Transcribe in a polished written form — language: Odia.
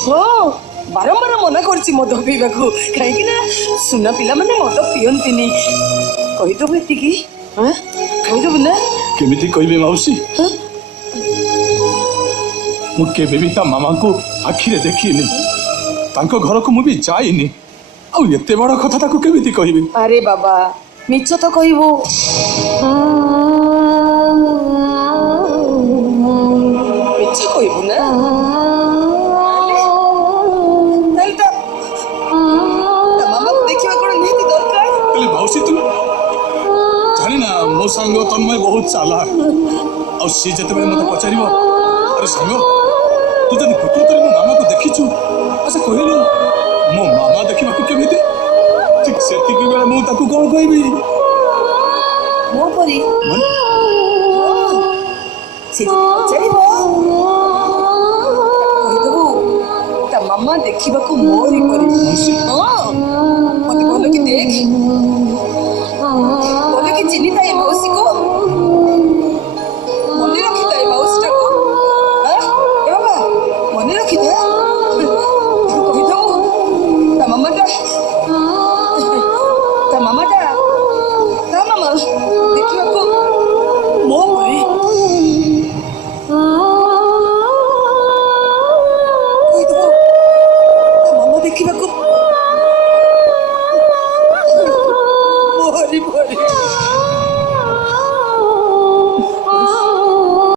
ହଁ ବାରମ୍ବାର ମନା କରିଛି ମଦ ପିଇବାକୁ କାହିଁକି ନା ସୁନା ପିଲାମାନେ ମଦ ପିଅନ୍ତିନି କହିଦେବୁ ଏତିକି କହିଦେବୁ ନା କେମିତି କହିବି ମାଉସୀ ମୁଁ କେବେ ବି ତା ମାମାଙ୍କୁ ଆଖିରେ ଦେଖିନି ତାଙ୍କ ଘରକୁ ମୁଁ ବି ଯାଇନି ଆଉ ଏତେ ବଡ଼ କଥା ତାକୁ କେମିତି କହିବି ଆରେ ବାବା ମିଛ ତ କହିବୁ ମିଛ କହିବୁ ନା ମାମାକୁ ଦେଖିବା କ'ଣ ନିହାତି ଦରକାର ହେଲେ ମାଉସୀ ତୁ ଜାଣିନା ମୋ ସାଙ୍ଗ ତନ୍ମୟ ବହୁତ ଚାଲାକ ଆଉ ସିଏ ଯେତେବେଳେ ମୋତେ ପଚାରିବ ଆରେ ସାଙ୍ଗ ତୁ ଯଦି ପ୍ରକୃତରେ ମୋ ମାମାକୁ ଦେଖିଛୁ ଆଚ୍ଛା କହିଲୁ ମୋ ମାମା ଦେଖିବାକୁ କେମିତି ଠିକ୍ ସେତିକି ବେଳେ ମୁଁ ତାକୁ କ'ଣ କହିବି ମୋ ପରି ସେ ଯଦି ପଚାରିବ କହିଦେବୁ ତା ମାମା ଦେଖିବାକୁ ମୋରି ପରି